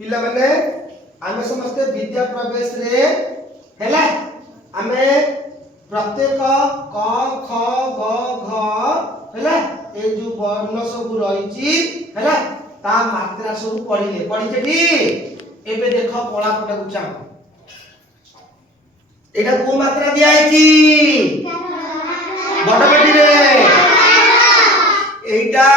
पिला माने आमे समस्त विद्या प्रवेश रे हैला आमे प्रत्येक क ख ग घ हैला ए जो वर्ण सब रहिची हैला ता मात्रा सब पढिले पढिचे टी एबे देखो पळा पटा गुचा एटा को मात्रा दिया आइची बड़ बेटी रे एटा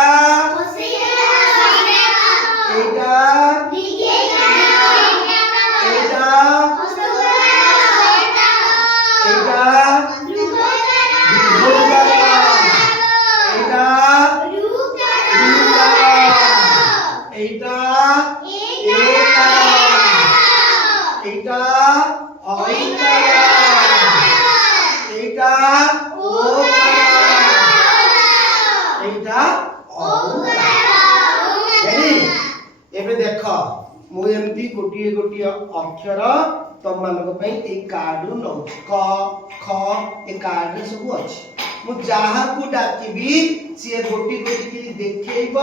गोटे गोटे अक्षर तुम मान कार्ड नौ क ख ए कार्ड सब अच्छी मु जहाँ को डाकिबी सी गोटी गोटी देखेब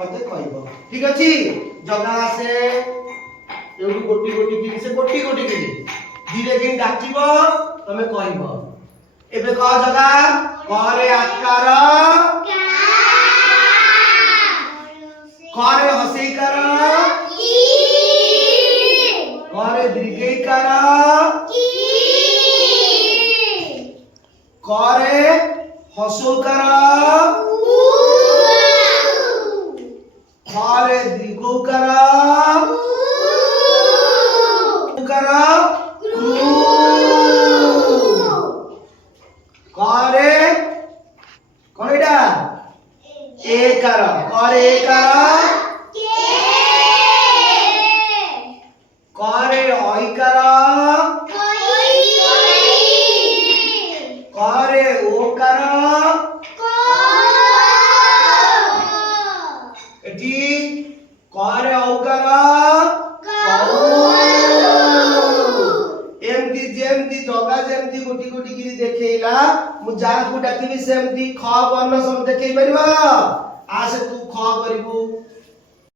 मते कहब ठीक अच्छी जगह से एउ गोटी गोटी से गोटी गोटी धीरे धीरे डाकिब तमे कहब एबे कह जगह करे आकार करे हसेकार करे दीर्घईकार करे हसोकार करे दीर्घोकार करे करेडा एकार करे एकार करे ओइकार करे ओकार एटी करे औकार एमती जेमती जगा जेमती गोटी गोटी गिरी देखेइला मु जा को डाकिबी सेमती ख वर्ण सब देखै परबा आ से तू ख करिबू